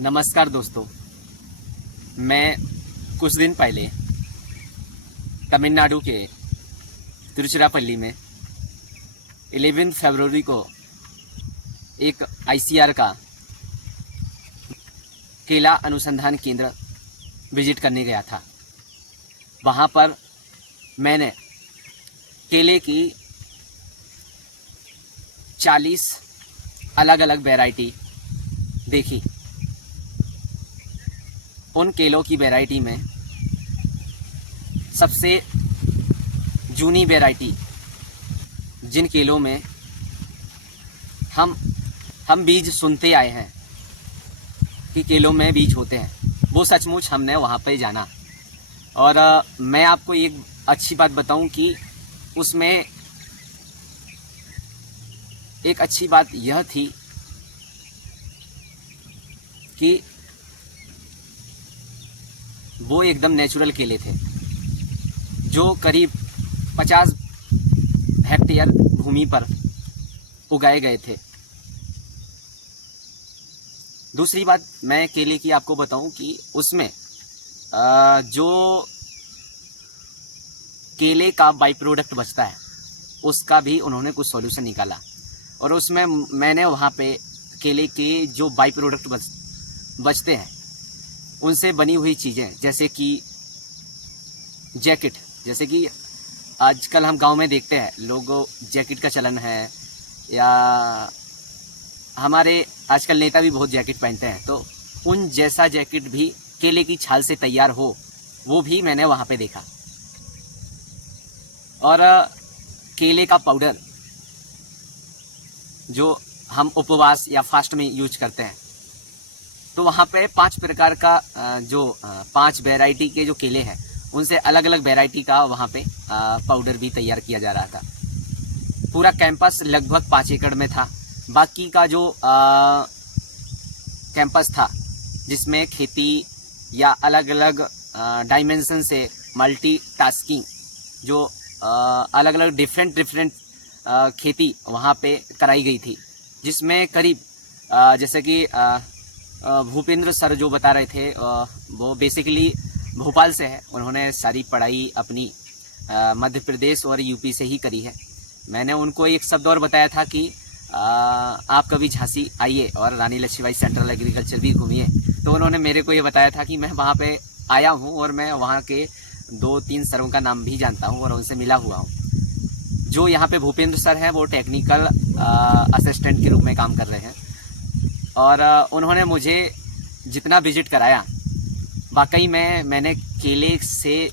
नमस्कार दोस्तों, मैं कुछ दिन पहले तमिलनाडु के तिरुचिरापल्ली में 11 फरवरी को एक आईसीआर का केला अनुसंधान केंद्र विजिट करने गया था। वहाँ पर मैंने केले की 40 अलग अलग वैरायटी देखी। उन केलों की वैरायटी में सबसे जूनी वैरायटी, जिन केलों में हम बीज सुनते आए हैं कि केलों में बीज होते हैं, वो सचमुच हमने वहाँ पे जाना। और मैं आपको एक अच्छी बात बताऊं कि उसमें एक अच्छी बात यह थी कि वो एकदम नेचुरल केले थे जो करीब 50 हेक्टेयर भूमि पर उगाए गए थे। दूसरी बात मैं केले की आपको बताऊं कि उसमें जो केले का बाई प्रोडक्ट बचता है उसका भी उन्होंने कुछ सॉल्यूशन निकाला। और उसमें मैंने वहाँ पे केले के जो बाई प्रोडक्ट बचते हैं उनसे बनी हुई चीज़ें, जैसे कि जैकेट, जैसे कि आजकल हम गांव में देखते हैं लोग जैकेट का चलन है, या हमारे आजकल नेता भी बहुत जैकेट पहनते हैं, तो उन जैसा जैकेट भी केले की छाल से तैयार हो, वो भी मैंने वहाँ पे देखा। और केले का पाउडर जो हम उपवास या फास्ट में यूज करते हैं, तो वहाँ पे 5 प्रकार का जो 5 वैरायटी के जो केले हैं उनसे अलग अलग वैरायटी का वहाँ पे पाउडर भी तैयार किया जा रहा था। पूरा कैंपस लगभग 5 एकड़ में था। बाकी का जो कैंपस था जिसमें खेती या अलग अलग डायमेंशन से मल्टीटास्किंग जो अलग अलग डिफरेंट खेती वहाँ पे कराई गई थी, जिसमें करीब जैसे कि भूपेंद्र सर जो बता रहे थे वो बेसिकली भोपाल से है। उन्होंने सारी पढ़ाई अपनी मध्य प्रदेश और यूपी से ही करी है। मैंने उनको एक शब्द और बताया था कि आप कभी झांसी आइए और रानी लक्ष्मीबाई सेंट्रल एग्रीकल्चर भी घूमिए। तो उन्होंने मेरे को ये बताया था कि मैं वहाँ पे आया हूँ और मैं वहाँ के 2-3 सरों का नाम भी जानता हूँ और उनसे मिला हुआ हूँ। जो यहाँ पे भूपेंद्र सर हैं वो टेक्निकल असिस्टेंट के रूप में काम कर रहे हैं। और उन्होंने मुझे जितना विजिट कराया, वाकई में मैंने केले से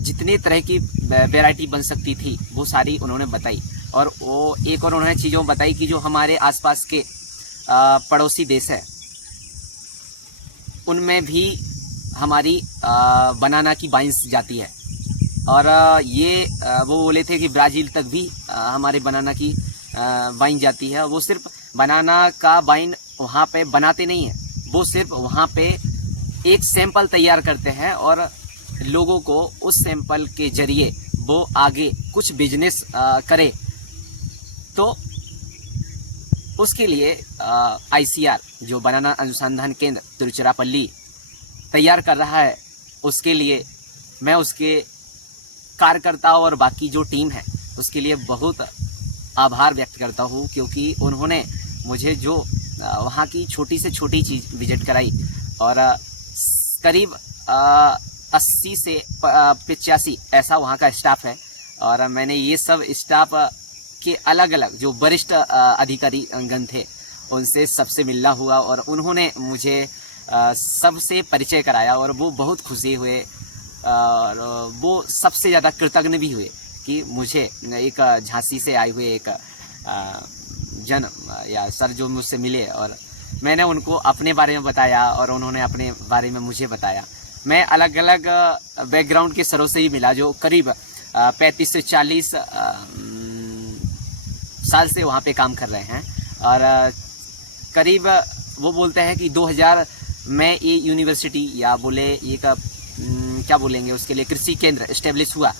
जितने तरह की वैरायटी बन सकती थी वो सारी उन्होंने बताई। और वो एक और उन्होंने चीज़ों बताई कि जो हमारे आसपास के पड़ोसी देश है उनमें भी हमारी बनाना की बाइंस जाती है। और ये वो बोले थे कि ब्राज़ील तक भी हमारे बनाना की वाइन जाती है। वो सिर्फ बनाना का वाइन वहाँ पे बनाते नहीं हैं, वो सिर्फ वहाँ पे एक सैंपल तैयार करते हैं और लोगों को उस सैंपल के जरिए वो आगे कुछ बिजनेस करे। तो उसके लिए आईसीआर जो बनाना अनुसंधान केंद्र तिरुचिरापल्ली तैयार कर रहा है, उसके लिए मैं उसके कार्यकर्ताओं और बाकी जो टीम है उसके लिए बहुत आभार व्यक्त करता हूँ, क्योंकि उन्होंने मुझे जो वहाँ की छोटी से छोटी चीज़ विजिट कराई। और करीब 80 से 85 ऐसा वहाँ का स्टाफ है। और मैंने ये सब स्टाफ के अलग अलग जो वरिष्ठ अधिकारी गण थे उनसे सबसे मिलना हुआ और उन्होंने मुझे सबसे परिचय कराया और वो बहुत खुशी हुए। और वो सबसे ज़्यादा कृतज्ञ भी हुए कि मुझे एक झांसी से आए हुए एक जन या सर जो मुझसे मिले और मैंने उनको अपने बारे में बताया और उन्होंने अपने बारे में मुझे बताया। मैं अलग अलग बैकग्राउंड के सरों से ही मिला जो करीब 35 से 40 साल से वहाँ पे काम कर रहे हैं। और करीब वो बोलते हैं कि 2000 में ये यूनिवर्सिटी या बोले एक क्या बोलेंगे उसके लिए कृषि केंद्र इस्टेब्लिश हुआ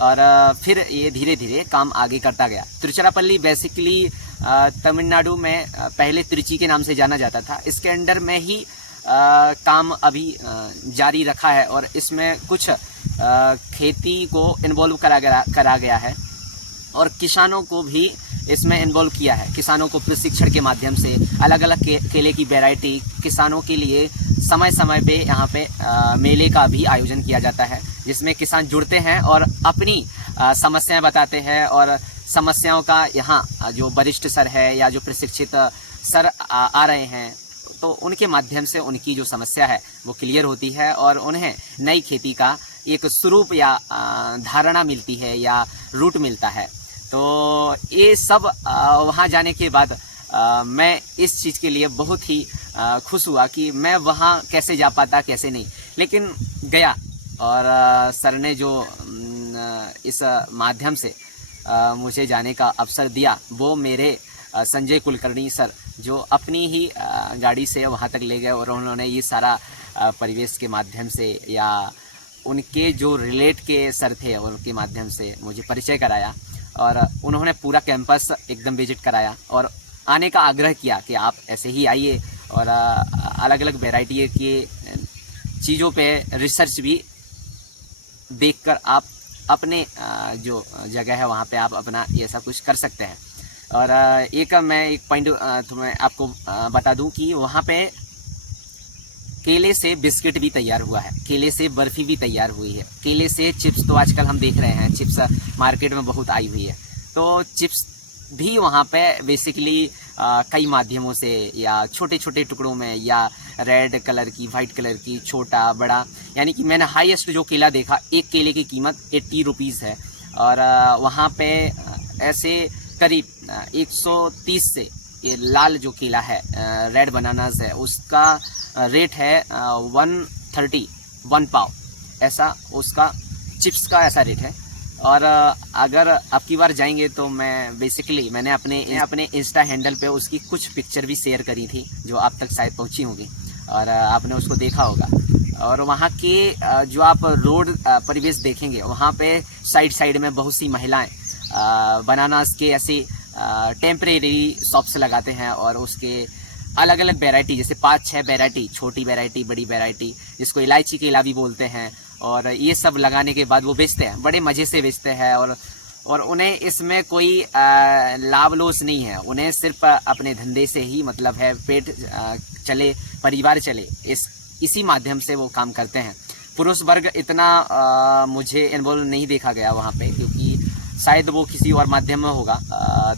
और फिर ये धीरे धीरे काम आगे करता गया। तिरुचिरापल्ली बेसिकली तमिलनाडु में पहले त्रिची के नाम से जाना जाता था, इसके अंडर में ही काम अभी जारी रखा है और इसमें कुछ खेती को इन्वॉल्व करा गया है और किसानों को भी इसमें इन्वॉल्व किया है। किसानों को प्रशिक्षण के माध्यम से अलग अलग केले की वैरायटी किसानों के लिए समय समय पे यहाँ पे मेले का भी आयोजन किया जाता है, जिसमें किसान जुड़ते हैं और अपनी समस्याएं बताते हैं और समस्याओं का यहाँ जो वरिष्ठ सर है या जो प्रशिक्षित सर आ रहे हैं तो उनके माध्यम से उनकी जो समस्या है वो क्लियर होती है और उन्हें नई खेती का एक स्वरूप या धारणा मिलती है या रूट मिलता है। तो ये सब वहाँ जाने के बाद मैं इस चीज़ के लिए बहुत ही खुश हुआ कि मैं वहाँ कैसे जा पाता कैसे नहीं, लेकिन गया और सर ने जो इस माध्यम से मुझे जाने का अवसर दिया वो मेरे संजय कुलकर्णी सर जो अपनी ही गाड़ी से वहाँ तक ले गए और उन्होंने ये सारा परिवेश के माध्यम से या उनके जो रिलेट के सर थे उनके माध्यम से मुझे परिचय कराया और उन्होंने पूरा कैंपस एकदम विजिट कराया और आने का आग्रह किया कि आप ऐसे ही आइए और अलग अलग वैरायटी के चीज़ों पे रिसर्च भी देखकर आप अपने जो जगह है वहाँ पे आप अपना ये सब कुछ कर सकते हैं। और मैं एक पॉइंट तुम्हें आपको बता दूं कि वहाँ पे केले से बिस्किट भी तैयार हुआ है, केले से बर्फ़ी भी तैयार हुई है, केले से चिप्स तो आजकल हम देख रहे हैं चिप्स मार्केट में बहुत आई हुई है, तो चिप्स भी वहाँ पे बेसिकली कई माध्यमों से या छोटे छोटे टुकड़ों में या रेड कलर की वाइट कलर की छोटा बड़ा, यानी कि मैंने हाईएस्ट जो केला देखा एक केले की कीमत 80 रुपीज़ है और वहाँ पे ऐसे करीब 130 से ये लाल जो केला है रेड बनानास है उसका रेट है 130 1 पाव, ऐसा उसका चिप्स का ऐसा रेट है। और अगर अब की बार जाएंगे तो मैंने अपने इंस्टा हैंडल पे उसकी कुछ पिक्चर भी शेयर करी थी जो आप तक शायद पहुंची होगी और आपने उसको देखा होगा। और वहाँ के जो आप रोड परिवेश देखेंगे वहाँ पे साइड में बहुत सी महिलाएं बनानास के ऐसे टेम्परेरी शॉप्स लगाते हैं और उसके अलग अलग वैरायटी जैसे 5-6 वैरायटी, छोटी वैरायटी बड़ी वैरायटी जिसको इलायची केला भी बोलते हैं, और ये सब लगाने के बाद वो बेचते हैं, बड़े मज़े से बेचते हैं और उन्हें इसमें कोई लाभ लोस नहीं है, उन्हें सिर्फ अपने धंधे से ही मतलब है, पेट चले परिवार चले इसी माध्यम से वो काम करते हैं। पुरुष वर्ग इतना मुझे इन्वॉल्व नहीं देखा गया वहाँ पे क्योंकि शायद वो किसी और माध्यम में होगा।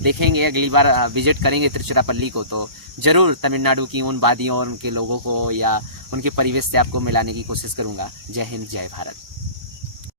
देखेंगे अगली बार विजिट करेंगे तिरुचिरापल्ली को तो ज़रूर तमिलनाडु की उन वादियों और उनके लोगों को या उनके परिवेश से आपको मिलाने की कोशिश करूँगा। जय हिंद, जय भारत।